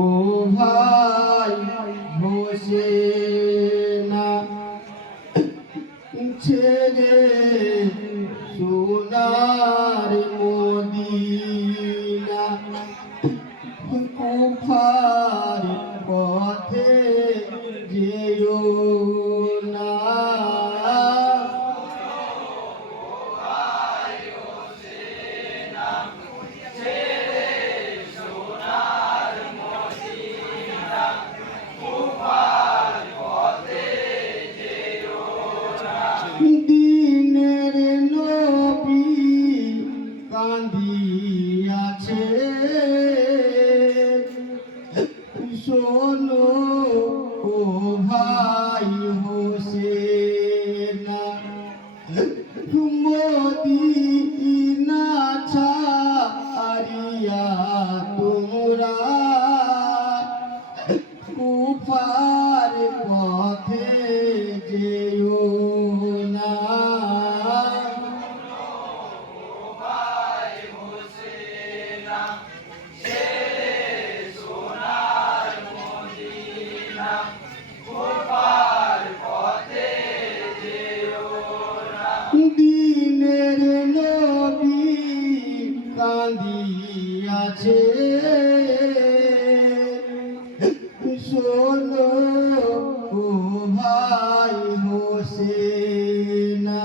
ও ভাই হোসেনা ছেড়ে সোনার মদিনা কুফার পথে যেও না। দিনের নবী কান্দিয়াছে, শোনো ও ভাই হোসেনা মদিনা ছাড়িয়া তোমরা কুফার পথে যেও না। দিনের নবী কান্দিয়াছে, শোনো ও ভাই হোসেনা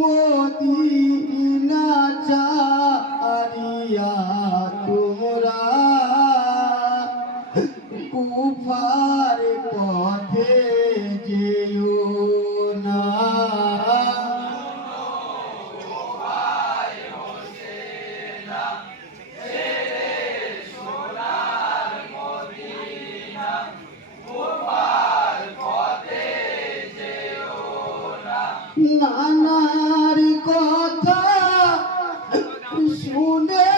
মদিনা ছাড়িয়া তোমরা কুফার পথে যেও না। নানার কথা শুনে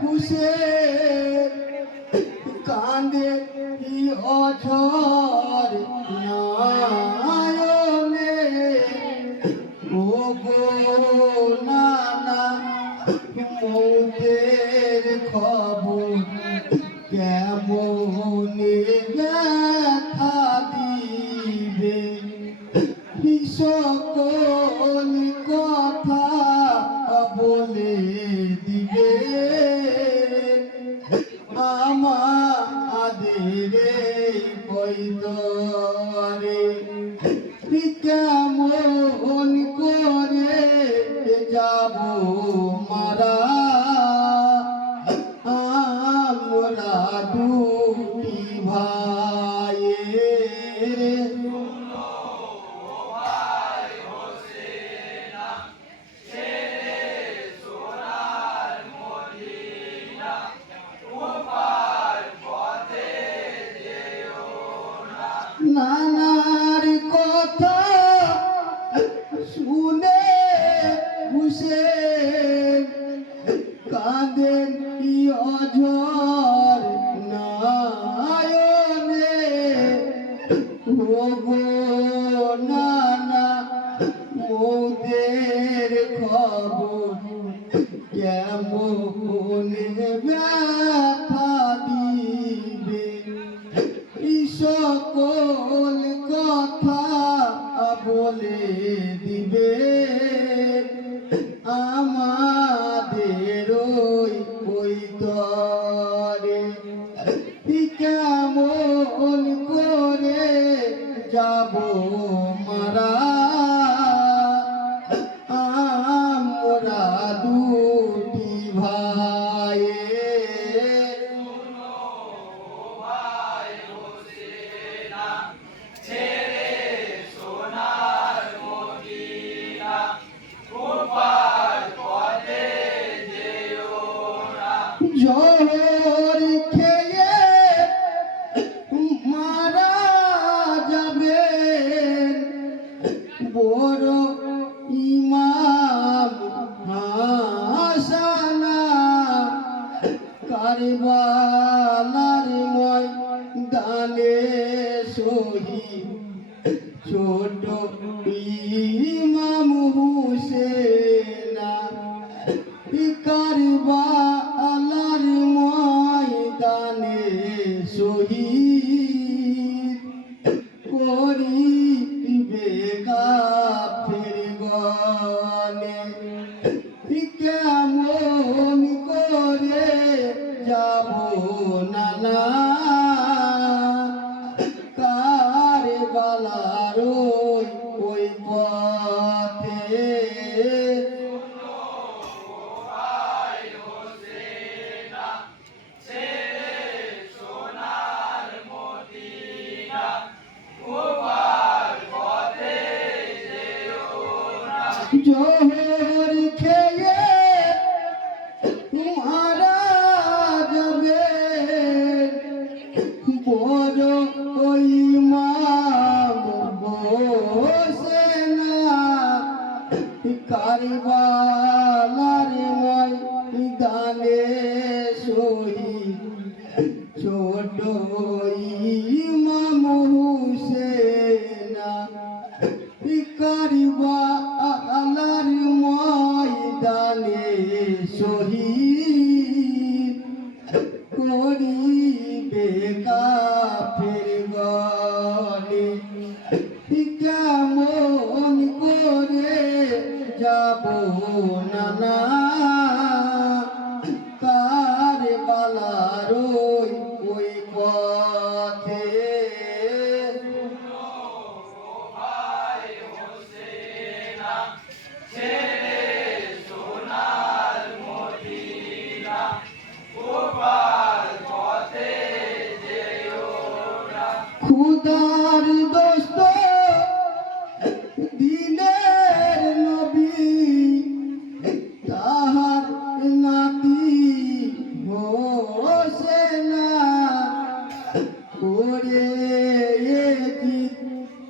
হুসেন কাঁদে অঝর নয়নে, ও গো নানা মৌতের খবর কেমন ব্যথা দিবে, সকল কথা বলে দিবে আমাদের পয়তরে, কেমন করে যাব মারা আমরা দুটি ভাইয়ের। নানার কথা শুনে হুসেন কাঁদেন অঝর নয়নে, ও গো নানা মৌতের খবর কেমন ব্যথা দিবে, সকল কথা বলে দিবে আমাদের ওই তরে, কেমন করে যাব মারা আমরা দুটি ভাইয়ের। জহর খেয়ে মারা যাবেন বড় ইমাম হাসানা, কারবালার ময়দানে শহীদ ছোট ইমাম হুসেনা, কারবালার মারা যাবে বড় ওই ইমাম হোসেন কারবালার ময়দানে শহীদ ছোট ইমাম হোসেন কারবালার ময়দানে শহীদ করিবে কাফের গলে কেমন করে যাব না কারবালার ওই পথে খুদার দোস্ত দিনের নবী তাহার নাতি হোসেন করে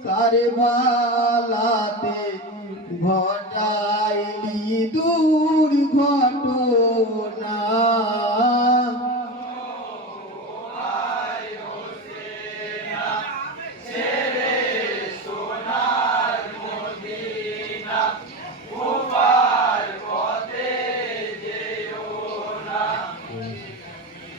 কারবালাতে